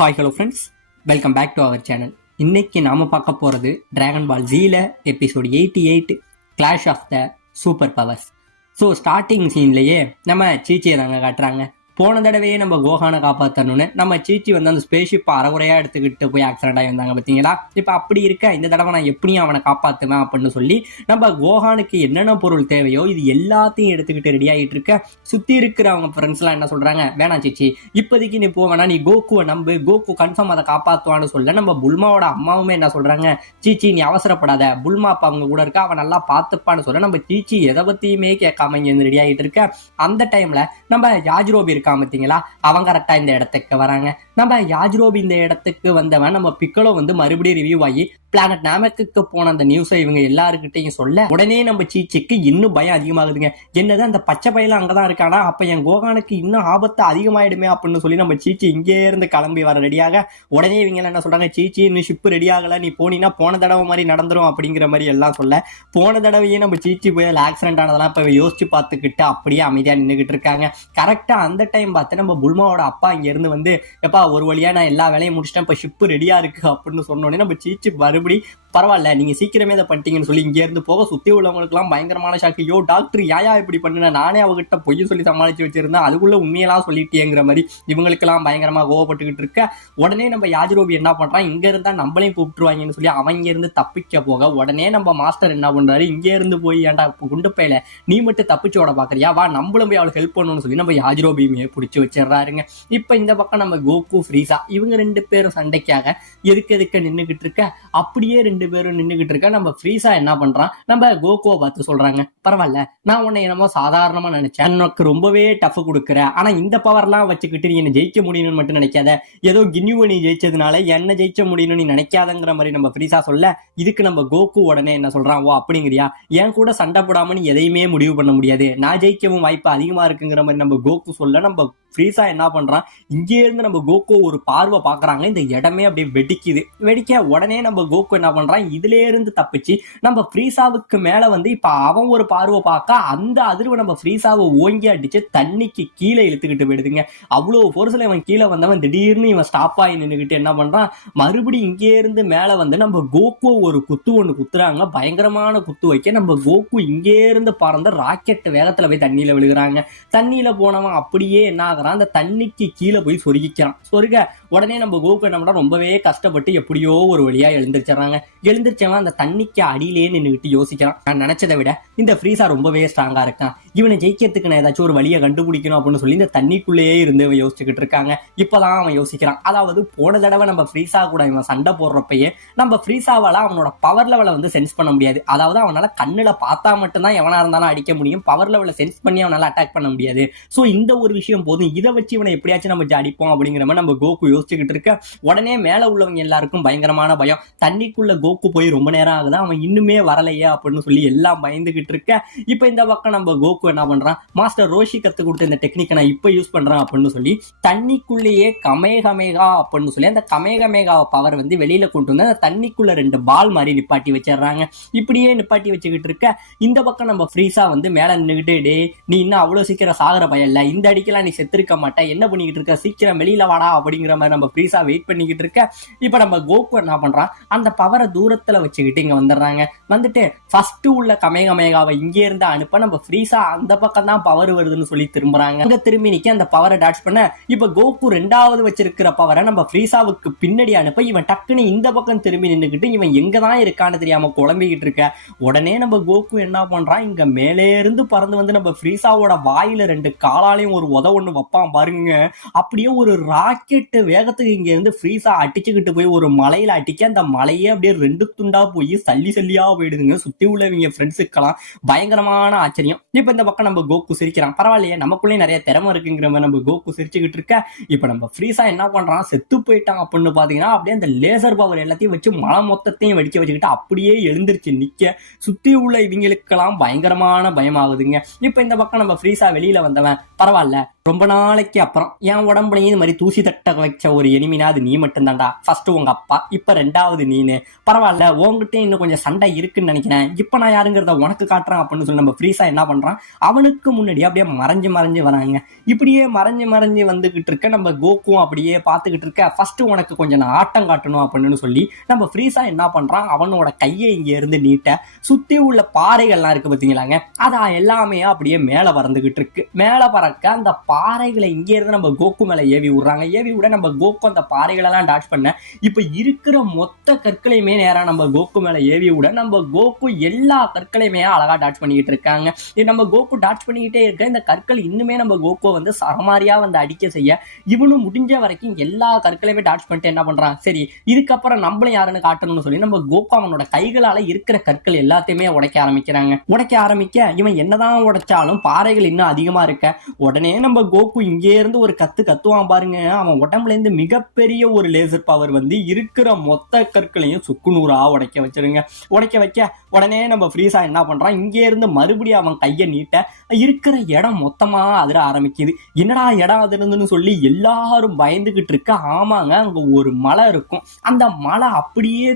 Hi hello friends, welcome back to our channel. இன்னைக்கு நாம பார்க்க போகிறது டிராகன் பால் ஜீல episode 88 clash of the super powers. So starting சீன்லேயே நம்ம சீச்சியை தாங்க காட்டுறாங்க. போன தடவையே நம்ம கோஹானை காப்பாற்றணும்னு நம்ம சீச்சி வந்து அந்த ஸ்பேஸ்ஷிப்பை அறகுறையாக எடுத்துக்கிட்டு போய் ஆக்சிடென்ட் ஆகி வந்தாங்க பார்த்தீங்களா. இப்போ அப்படி இருக்க இந்த தடவை நான் எப்படியும் அவனை காப்பாற்றுவேன் அப்படின்னு சொல்லி நம்ம கோஹானுக்கு என்னென்ன பொருள் தேவையோ இது எல்லாத்தையும் எடுத்துக்கிட்டு ரெடி ஆகிட்டு இருக்க. சுற்றி இருக்கிற அவங்க ஃப்ரெண்ட்ஸ்லாம் என்ன சொல்கிறாங்க, வேணாம் சீச்சி இப்போதைக்கு நீ போவேனா, நீ கோகுவை நம்பு, கோகு கன்ஃபார்ம் அதை காப்பாற்றுவான்னு சொல்ல நம்ம புல்மாவோட அம்மாவுமே என்ன சொல்கிறாங்க, சீச்சி நீ அவசரப்படாத, புல்மா அப்பா அவங்க கூட இருக்கா, அவன் நல்லா பார்த்துப்பான்னு சொல்ல நம்ம சீச்சி எதை பற்றியுமே கேட்காம இங்கே ரெடி ஆகிட்டு இருக்க. அந்த டைமில் நம்ம யாஜ்ரோபி இருக்கா பார்த்தீங்களா, அவங்க கரெக்டா இந்த இடத்துக்கு வராங்க. நம்ம யாஜ்ரோபி இந்த இடத்துக்கு வந்தவன் நம்ம பிக்கலோ வந்து மறுபடியும் ரிவ்யூ ஆகி பிளானட் நாமக்கு போன அந்த நியூஸை இவங்க எல்லாருக்கிட்டையும் சொல்ல உடனே நம்ம சீச்சிக்கு இன்னும் பயம் அதிகமாகுதுங்க. என்னது அந்த பச்சை பையில அங்கதான் இருக்கானா, அப்ப என் கோகானுக்கு இன்னும் ஆபத்து அதிகமாயிடுமே அப்படின்னு சொல்லி நம்ம சீச்சி இங்கே இருந்து கிளம்பி வர ரெடியாக உடனே இவங்க என்ன சொல்றாங்க, சீச்சி இன்னும் ஷிப்பு ரெடி ஆகல, நீ போனீங்கன்னா போன தடவை மாதிரி நடந்துரும் அப்படிங்கிற மாதிரி எல்லாம் சொல்ல போன தடவையே நம்ம சீச்சி போய் ஆக்சிடென்ட் ஆனதெல்லாம் இப்ப யோசிச்சு பார்த்துக்கிட்டு அப்படியே அமைதியா நின்றுகிட்டு இருக்காங்க. கரெக்டா அந்த டைம் பார்த்து நம்ம புல்மாவோட அப்பா இங்க இருந்து வந்து, எப்பா ஒரு வழியா நான் எல்லா வேலையும் முடிச்சிட்டேன், இப்ப ஷிப்பு ரெடியா இருக்கு அப்படின்னு சொன்னோடனே நம்ம சீச்சி மறுபடி பரவாயில்ல நீங்க சீக்கிரமே இதை பண்ணிட்டீங்கன்னு சொல்லி இங்க இருந்து போக சுத்தி உள்ளவங்களுக்கு எல்லாம் பயங்கரமான ஷாக்கு. யோ டாக்டர் யாயா இப்படி பண்ணுன, நானே அவகிட்ட பொய்ய சொல்லி சமாளிச்சு வச்சிருந்தேன், அதுக்குள்ள உண்மையெல்லாம் சொல்லிட்டேங்கிற மாதிரி இவங்களுக்கு எல்லாம் பயங்கரமா கோவப்பட்டுக்கிட்டு இருக்க. உடனே நம்ம யாஜ்ரோபி என்ன பண்றான், இங்க இருந்தா நம்மளையும் கூப்பிட்டுருவாங்கன்னு சொல்லி அவங்க இருந்து தப்பிக்க போக உடனே நம்ம மாஸ்டர் என்ன பண்றாரு, இங்க இருந்து போய் ஏன்டா குண்டு பையில நீ மட்டும் தப்பிச்சோட பாக்குறியா, வா நம்மளும் போய் அவளுக்கு ஹெல்ப் பண்ணணும்னு சொல்லி நம்ம யாஜ்ரோபியுமே பிடிச்சி வச்சிடறாருங்க. இப்ப இந்த பக்கம் நம்ம கோகு ஃப்ரீசா இவங்க ரெண்டு பேரும் சண்டைக்காக எதுக்கு நின்றுகிட்டு இருக்க. அப்படியே ரெண்டு பேரும் நின்றுகிட்டு இருக்க. நம்ம ஃப்ரீசா என்ன பண்றான், நம்ம கோகுவை பார்த்து சொல்றாங்க, பரவாயில்ல நான் உன்னை என்னமோ சாதாரணமா நினைச்சேன், எனக்கு ரொம்பவே டஃப் கொடுக்குற, ஆனா இந்த பவர்லாம் வச்சுக்கிட்டு நீ என்ன ஜெயிக்க முடியும்னு மட்டும் நினைக்காத, ஏதோ கின்யூவை நீ ஜெயிச்சதுனால என்ன ஜெயிக்க முடியும்னு நீ நினைக்காதங்கிற மாதிரி நம்ம ஃப்ரீசா சொல்ல இதுக்கு நம்ம கோகு உடனே என்ன சொல்றான், ஓ அப்படிங்கிறியா, என் கூட சண்டை போடாம நீ எதையுமே முடிவு பண்ண முடியாது, நான் ஜெயிக்கவும் வாய்ப்பு அதிகமா இருக்குங்கிற மாதிரி நம்ம கோகு சொல்ல நம்ம ஃப்ரீசா என்ன பண்றான், இங்கே இருந்து நம்ம கோகு ஒரு பார்வை பாக்குறாங்க, இந்த இடமே அப்படியே வெடிக்க உடனே நம்ம கோகு என்ன பண்றான், இதுல இருந்து தப்பிச்சு நம்ம ஃப்ரீசாவுக்கு மேல வந்து இப்ப அவன் ஒரு பார்வை பார்க்க அந்த அதிர்வு நம்ம ஃப்ரீசாவை ஓங்கி அடிச்சு தண்ணிக்கு கீழே இழுத்துக்கிட்டு போயிடுதுங்க. அவ்வளவு போர்ஸ்ல இவன் கீழே வந்தவன் திடீர்னு இவன் ஸ்டாப் ஆகி நின்றுகிட்டு என்ன பண்றான், மறுபடியும் இங்கே இருந்து மேல வந்து நம்ம கோகு ஒரு குத்து ஒண்ணு குத்துறாங்க, பயங்கரமான குத்து வைக்க நம்ம கோகு இங்கே இருந்து பறந்த ராக்கெட் வேகத்துல போய் தண்ணியில விழுகிறாங்க. தண்ணியில போனவன் அப்படியே என்ன ஆகுறான், அந்த தண்ணிக்கு கீழே போய் சொருகிக்கிறான். உடனே நம்ம கோகு என்ன பண்றான், ரொம்பவே கஷ்டப்பட்டு எப்படியோ ஒரு வழியா எழுந்திருச்சவன் அந்த தண்ணிக்கு அடியிலேயே நின்றுகிட்டு யோசிக்கிறான், நான் நினைச்சதை விட இந்த ஃப்ரீசா ரொம்பவே ஸ்ட்ராங்கா இருக்கான், இவனை ஜெயிக்கிறதுக்கு நான் ஏதாச்சும் ஒரு வழியை கண்டுபிடிக்கணும் அப்படின்னு சொல்லி இந்த தண்ணிக்குள்ளேயே இருந்து அவன் யோசிச்சுக்கிட்டு இருக்காங்க. இப்பதான் அவன் யோசிக்கிறான், அதாவது போன தடவை நம்ம ஃப்ரீசா கூட இவன் சண்டை போடுறப்பயே நம்ம ஃப்ரீசாவால அவனோட பவர் லெவலை வந்து சென்ஸ் பண்ண முடியாது, அதாவது அவனால கண்ணுல பார்த்தா மட்டும்தான் எவனா இருந்தாலும் அடிக்க முடியும், பவர் லெவலை சென்ஸ் பண்ணி அவனால அட்டாக் பண்ண முடியாது. சோ இந்த ஒரு விஷயம் போதும், இதை வச்சு இவனை எப்படியாச்சும் நம்ம அடிப்போம் அப்படிங்கிற மாதிரி நம்ம கோகு யோசிச்சுக்கிட்டு இருக்க. உடனே மேல உள்ளவங்க எல்லாருக்கும் பயங்கரமான பயம், தண்ணிக்குள்ள கோகு போய் ரொம்ப நேரம் ஆகுது, அவன் இன்னுமே வரலையே அப்படின்னு சொல்லி எல்லாம் பயந்துகிட்டு இருக்க. இப்ப இந்த பக்கம் நம்ம கோகு என்ன பண்றான், மாஸ்டர் ரோஷி கத்து கொடுத்த இந்த டெக்னிக்கை நான் இப்ப யூஸ் பண்றேன் அப்படின்னு சொல்லி தண்ணிக்குள்ளேயே கமேகமேகா அப்படின்னு சொல்லி அந்த கமேகமேகா பவர் வந்து வெளியில கொண்டு வந்து அந்த தண்ணிக்குள்ள ரெண்டு பால் மாதிரி நிப்பாட்டி வச்சிடறாங்க. இப்படியே நிப்பாட்டி வச்சுக்கிட்டு இருக்க. இந்த பக்கம் நம்ம ஃப்ரீசா வந்து மேல நின்றுகிட்டு, டே நீ இன்னும் அவ்வளவு சீக்கிரம் சாகர பயம் இல்ல, இந்த அடிக்கலாம் நீ செத்துருக்க மாட்ட, என்ன பண்ணிக்கிட்டு இருக்க, சீக்கிரம் வெளியில வாடா அப்படிங்கிற மாதிரி நம்ம ஃப்ரீசா வெயிட் பண்ணிக்கிட்டு இருக்க. இப்ப நம்ம கோகு என்ன பண்றான், அந்த பவரை தூரத்துல வச்சுக்கிட்டு இங்க வந்துடுறாங்க. வந்துட்டு ஃபர்ஸ்ட் உள்ள கமேகமேகாவை இங்கே இருந்து அனுப்ப நம்ம ஃப்ரீசா அந்த பக்கம் தான் பவர் வருதுன்னு சொல்லி திரும்புறாங்க. அங்க திரும்பி நிக்க அந்த பவரை டாட்ச் பண்ண இப்ப கோகு ரெண்டாவது வச்சிருக்கிற பவரை நம்ம ஃப்ரீசாவுக்கு பின்னாடி அனுப்ப இவன் டக்குன்னு இந்த பக்கம் திரும்பி நின்றுக்கிட்டு இவன் எங்கதான் இருக்கான்னு தெரியாம குழம்பிக்கிட்டு இருக்க. உடனே நம்ம கோகு என்ன பண்றான், இங்க மேலே இருந்து பறந்து வந்து நம்ம ஃப்ரீசாவோட வாயில ரெண்டு காலாலையும் ஒரு ஒண்ணு வைப்பான் பாருங்க. அப்படியே ஒரு ராக்கெட் வேகத்துக்கு இங்க இருந்து ஃப்ரீசா அடிச்சுக்கிட்டு போய் ஒரு மலையில அடிக்க அந்த மலையே அப்படியே ரெண்டு துண்டா போய் சல்லியா போயிடுதுங்க. சுத்தி உள்ளவங்க ஃப்ரெண்ட்ஸுக்கெல்லாம் பயங்கரமான ஆச்சரியம். இப்ப இந்த பக்கம் நம்ம கோகு சிரிக்கிறான், பரவாயில்லையே நமக்குள்ளே நிறைய திறமை இருக்குங்கிற மாதிரி நம்ம கோகு சிரிச்சுக்கிட்டு இருக்க. இப்ப நம்ம ஃப்ரீசா என்ன பண்றான், செத்து போயிட்டான் அப்படின்னு பாத்தீங்கன்னா அப்படியே அந்த லேசர் பவர் எல்லாத்தையும் வச்சு மலை மொத்தத்தையும் வெடிக்க வச்சுக்கிட்டு அப்படியே எழுந்திருச்சு நிக்க. சுத்தி உள்ள இவங்களுக்கெல்லாம் பயங்கரமான பயம் ஆகுதுங்க. இப்ப இந்த பக்கம் நம்ம ஃப்ரீசா வெளியில வந்தவன், பரவாயில்ல ரொம்ப நாளைக்கு அப்புறம் என் உடம்புலையும் இது மாதிரி தூசி தட்ட வச்ச ஒரு எனிமினா அது நீ மட்டும்தான்டா. ஃபர்ஸ்ட் உங்க அப்பா, இப்ப ரெண்டாவது நீனு. பரவாயில்ல, உங்ககிட்ட இன்னும் கொஞ்சம் சண்டை இருக்குன்னு நினைக்கிறேன், இப்ப நான் யாருங்கிறத உனக்கு காட்டுறேன் அப்படின்னு சொல்லி நம்ம ஃப்ரீஸா என்ன பண்றான், அவனுக்கு முன்னாடி அப்படியே மறைஞ்சு வராங்க. இப்படியே மறைஞ்சு வந்துகிட்டு இருக்க நம்ம கோக்கும் அப்படியே பார்த்துக்கிட்டு இருக்க. ஃபர்ஸ்ட் உனக்கு கொஞ்சம் நான் ஆட்டம் காட்டணும் அப்படின்னு சொல்லி நம்ம ஃப்ரீஸா என்ன பண்றான், அவனோட கையை இங்க இருந்து நீட்ட சுத்தி உள்ள பாறைகள்லாம் இருக்கு பாத்தீங்களாங்க, அதா எல்லாமே அப்படியே மேல பறந்துகிட்டு இருக்கு. மேல பறக்க அந்த பாறைகளை இங்க இருந்து நம்ம கோக்கு மேல ஏவி விடுறாங்க. ஏவி விட நம்ம கோக்கு அந்த பாறைகளெல்லாம் டாச் பண்ண இப்ப இருக்கிற மொத்த கற்களையுமே நேரா நம்ம கோக்கு மேல ஏவி விட நம்ம கோக்கு எல்லா கற்களையுமே அழகா டாச் பண்ணிக்கிட்டு இருக்காங்க. நம்ம கோக்கு டாச் பண்ணிக்கிட்டே இருக்க இந்த கற்கள் இன்னுமே நம்ம கோக்கு வந்து சரமாரியா வந்து அடிக்க செய்ய இவனும் முடிஞ்ச வரைக்கும் எல்லா கற்களையுமே டாச் பண்ணிட்டு என்ன பண்றான், சரி இதுக்கப்புறம் நம்மளும் யாருன்னு காட்டணும்னு சொல்லி நம்ம கோக்கு அவனோட கைகளால இருக்கிற கற்கள் எல்லாத்தையுமே உடைக்க ஆரம்பிக்க இவன் என்னதான் உடைச்சாலும் பாறைகள் இன்னும் அதிகமா இருக்க உடனே நம்ம கோக்கு இங்கே இருந்து ஒரு கத்துவான் பாருங்க. அவன் உடம்புல இருந்து மிகப்பெரிய ஒரு லேசர் பவர் வந்து இருக்கிற மொத்த கற்களையும் சுக்குநூறா உடைக்க வைக்க உடனே நம்ம ஃப்ரீஸா என்ன பண்றான், இங்கே இருந்து மறுபடியும் அவன் கையை நீட்ட இருக்கிற இடம் மொத்தமா அதிர ஆரம்பிக்குது. என்னடா இடம் அதிருந்துன்னு சொல்லி எல்லாரும் பயந்துகிட்டு இருக்க. ஆமாங்க, அங்க ஒரு மலை இருக்கும். அந்த மலை அப்படியே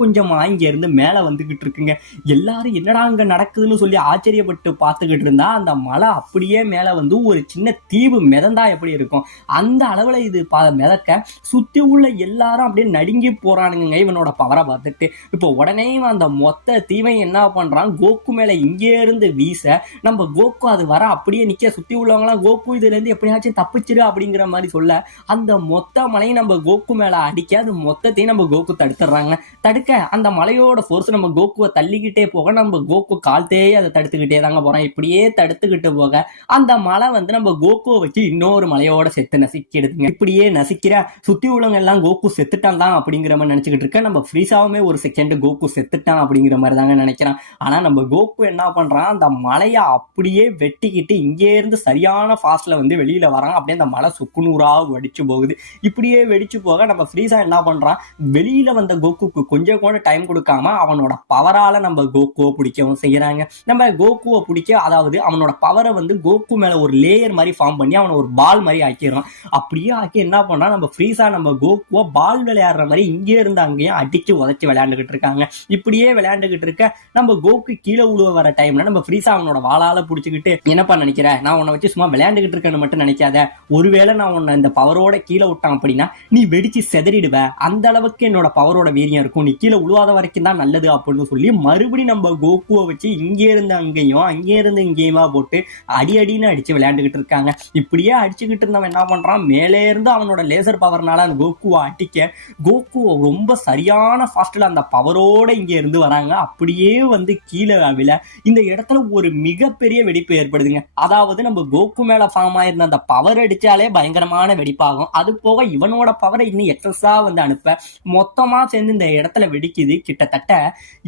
கொஞ்சமா இங்க இருந்து மேல வந்துகிட்டு இருக்குங்க. எல்லாரும் என்னடா அங்க நடக்குதுன்னு சொல்லி ஆச்சரியப்பட்டு பார்த்துக்கிட்டு இருந்தா அந்த மலை அப்படியே மேல வந்து ஒரு சின்ன தீவு மிதந்தா எப்படி இருக்கும் அந்த அளவுல இது மிதக்க சுத்தி உள்ள எல்லாரும் அப்படியே நடுங்கி போறானுங்க இவனோட பவரை பார்த்துட்டு. இப்போ உடனே அந்த மொத்த தீவை என்ன பண்றான், கோக்கு மேல இங்கே இருந்து வீச நம்ம கோக்கு அது வர அப்படியே நிக்க சுத்தி உள்ளவங்களாம் கோக்கு இதுல இருந்து எப்படியாச்சும் தப்பிச்சிரு அப்படிங்கிற மாதிரி சொல்ல அந்த மொத்த மலையும் நம்ம கோக்கு மேல அடிக்க அது மொத்தத்தையும் நம்ம கோக்கு தடுக்க அந்த மலையோட ஃபோர்ஸ் நம்ம கோக்குவை தள்ளிக்கிட்டே போக நம்ம கோக்கு கால்த்தையே அதை தடுத்துக்கிட்டே தாங்க போறோம். இப்படியே தடுத்துக்கிட்டு போக அந்த மலை வந்து நம்ம கோக்குவை வச்சு இன்னொரு மலையோட செத்து நசிக்கிடுதுங்க. இப்படியே நசிக்கிற சுத்தி உள்ளவங்க எல்லாம் கோக்கு செத்துட்டான் தான் அப்படிங்கிற மாதிரி நினைச்சுக்கிட்டு இருக்க. நம்ம ஃப்ரீஸாவுமே ஒரு செகண்ட் கோக்கு செத்துட்டான் அப்படிங்கிற மாதிரி தாங்க நினைக்கிறான். ஆனா நம்ம கோக்கு என்ன பண்றான், அந்த மலையை அப்படியே வெட்டிக்கிட்டு இங்கே இருந்து சரியான ஃபாஸ்ட்ல வந்து வெளியில வரான். அப்படியே அந்த மலை சுக்குநூறா வெடிச்சு போகுது. இப்படியே வெடிச்சு போக நம்ம ஃப்ரீஸா என்ன பண்றான், வெளியில வந்த கோக்குக்கு கொஞ்சம் கூட டைம் கொடுக்காம அவனோட பவரால நம்ம கோக்குவை பிடிக்கவும் செய்யறாங்க. நம்ம கோக்குவை பிடிக்க, அதாவது அவனோட பவரை வந்து கோக்கு மேல ஒரு லேயர் மாதிரி ஃபார்ம் பண்ணி அவனை ஒரு பால் மாதிரி ஆக்கிடுறான். அப்படியே ஆக்கி என்ன பண்றான், நம்ம ஃப்ரீஸா நம்ம கோக்குவை பால் விளையாடுற மாதிரி இங்கே இருந்து அங்கேயும் அடிச்சு உதச்சி விளையாண்டுகிட்டு இருக்காங்க. இப்படியே விளையாண்டுகிட்டு இருக்க நம்ம கோக்கு கீழே உழுவ வர டைம்ல நம்ம ஃப்ரீஸா அவனோட வாளால பிடிச்சிக்கிட்டு, என்னப்பா நினைக்கிற, நான் உன்னை வச்சு சும்மா விளையாண்டுகிட்டு இருக்கேன்னு மட்டும் நினைக்காத, ஒருவேளை நான் உன்னை இந்த பவரோட கீழே விட்டான் அப்படின்னா நீ வெடிச்சு செதறிடுவ, அந்த அளவுக்கு என்னோட பவரோட வீரியம் இருக்கும், நீ கீழே உழுவாத வரைக்கும் தான் நல்லது அப்படின்னு சொல்லி மறுபடியும் நம்ம கோக்குவை வச்சு இங்கே இருந்து அங்கேயும் அங்கே இருந்து இங்கேயுமா போட்டு அடின்னு அடிச்சு விளையாண்டுகிட்டு இருக்காங்க. இப்படியே அடிச்சுக்கிட்டு இருந்தவன் என்ன பண்றான், மேலே இருந்து அவனோட லேசர் பவர்னால அந்த கோக்குவை அடிக்க கோக்கு ரொம்ப சரியான ஃபாஸ்ட்ல அந்த பவரோட இங்க இருந்து வராங்க. அப்படியே வந்து கீழே விழ இந்த இடத்துல ஒரு மிகப்பெரிய வெடிப்பு ஏற்படுதுங்க. அதாவது நம்ம கோக்கு மேல ஃபார்ம் ஆயிருந்த அந்த பவர் அடிச்சாலே பயங்கரமான வெடிப்பாகும். அது போக இவனோட பவரை இன்னும் எக்ஸஸா வந்து அனுப்ப மொத்தமா சேர்ந்து இந்த இடத்துல வெடிக்குது. கிட்டத்தட்ட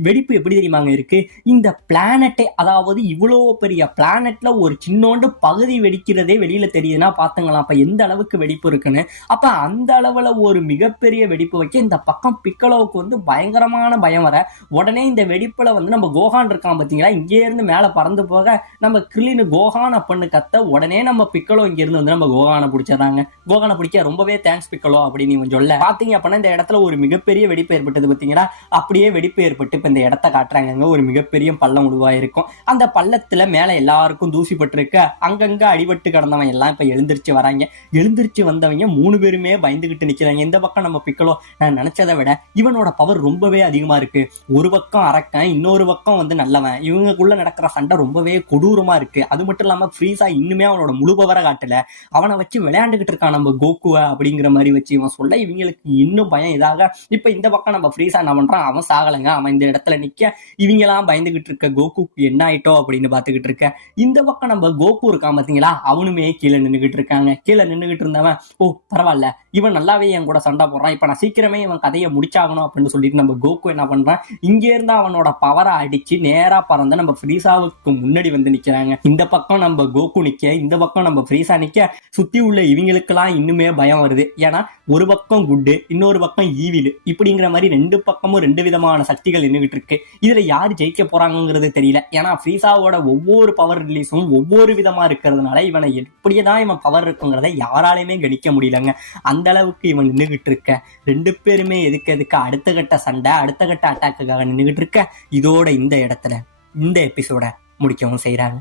வெடிப்பு எப்படி தெரியுமாங்க இருக்கு, இந்த பிளானட்டே, அதாவது இவ்வளோ பெரிய பிளானட்ல ஒரு சின்னோண்டு பகுதி வெடிக்கிறதே வெளியில தெரியுதுன்னா பாத்துங்களா அப்ப எந்த அளவுக்கு வெடிப்பு இருக்குன்னு. அப்ப அந்த அளவுல ஒரு மிகப்பெரிய வெடிப்பு வைக்க இந்த பக்கம் பிக்கலோவுக்கு வந்து பயங்கரமான பயம் வர உடனே இந்த வெடிப்புல வந்து நம்ம கோகான் இருக்கான் பாத்தீங்களா, இங்கே இருந்து மேல பறந்து போக நம்ம கிளின்னு கோகான் அப்படின்னு கத்த உடனே நம்ம பிக்கலோ இங்க இருந்து வந்து நம்ம கோகானை பிடிச்சிடறாங்க. கோகானை பிடிக்க ரொம்பவே தேங்க்ஸ் பிக்கலோ அப்படின்னு இவன் சொல்ல பாத்தீங்க அப்படின்னா இந்த இடத்துல ஒரு மிகப்பெரிய வெடிப்பு ஏற்பட்டது பாத்தீங்கன்னா. அப்படியே வெடிப்பு ஏற்பட்டு இப்ப இந்த இடத்த காட்டுறாங்க, ஒரு மிகப்பெரிய பள்ளம் உருவாயிருக்கும். அந்த பள்ளத்துல மேல எல்லாருக்கும் தூசி பட்டிருக்க, அங்கங்க அடிபட்டு கிடந்தவன் எல்லாம் இப்ப எழுந்திருச்சு வராங்க. எழுந்திருச்சு வந்தவங்க 3 பேருமே பயந்துகிட்டு நிக்கிறாங்க. இந்த பக்கம் நம்ம பிக்கலோ, நான் நினைச்சதை விட இவனோட பவர் ரொம்பவே அதிகமா இருக்கு, ஒரு பக்கம் அரக்கன் இன்னொரு பக்கம் வந்து நல்லவன், இவங்களுக்குள்ள நடக்கிற சண்டை ரொம்பவே கொடூரமா இருக்கு, அது மட்டும் இல்லாம ஃப்ரீஸா இன்னுமே அவனோட முழு பவரை காட்டல, அவனை வச்சு விளையாண்டுகிட்டு இருக்கான் நம்ம கோக்குவை அப்படிங்கிற மாதிரி வச்சு இவன் சொல்ல இவங்களுக்கு இன்னும் பயம் இதாக. இப்ப இந்த பக்கம் நம்ம ஃப்ரீஸா என்ன பண்றான், அவன் சாகலைங்க, அவன் இந்த இடத்துல நிக்க இவங்கெல்லாம் பயந்துகிட்டு இருக்க கோகுக்கு என்ன ஆயிட்டோ அப்படின்னு பாத்துக்கிட்டு இருக்க. இந்த பக்கம் நம்ம கோகு இருக்கான் பாத்தீங்களா, அவனுமே கீழே நின்றுகிட்டு இருக்காங்க. கீழே நின்றுகிட்டு இருந்தவன், ஓ பரவாயில்ல இவன் நல்லாவே என் கூட சண்டை போடுறான், இப்ப நான் சீக்கிரமே இவன் கதையை முடிச்சாகணும் அப்படின்னு சொல்லிட்டு நம்ம கோகு என்ன பண்றான், இங்கே இருந்து அவனோட பவரை அடிச்சு நேரா பறந்து நம்ம ஃப்ரீஸாவுக்கு முன்னாடி வந்து நிக்கிறாங்க. இந்த பக்கம் நம்ம கோகு நிக்க, இந்த பக்கம் நம்ம ஃப்ரீஸா நிக்க, சுத்தி உள்ள இவங்களுக்கெல்லாம் இன்னுமே பயம் வருது. ஏன்னா ஒரு பக்கம் குட்டு, இன்னொரு பக்கம் ஈவில், இப்படிங்கிற மாதிரி 2 பக்கமும் 2 விதமான சக்திகள் நின்றுகிட்டு இருக்கு. இதுல யாரு ஜெயிக்க போறாங்கிறது தெரியல. ஏன்னா ஃப்ரீஸாவோட ஒவ்வொரு பவர் ரிலீஸும் ஒவ்வொரு விதமா இருக்கிறதுனால இவனை எப்படியே தான் இவன் பவர் இருக்குங்கிறத யாராலையுமே கணிக்க முடியலங்க. அந்த அளவுக்கு இவன் நின்றுகிட்டு இருக்க, 2 பேருமே எதுக்கு அடுத்த கட்ட சண்டை, அடுத்த கட்ட அட்டாக்குக்காக நின்றுகிட்டு இருக்க, இதோட இந்த இடத்துல இந்த எபிசோட முடிக்கவும் செய்யறாங்க.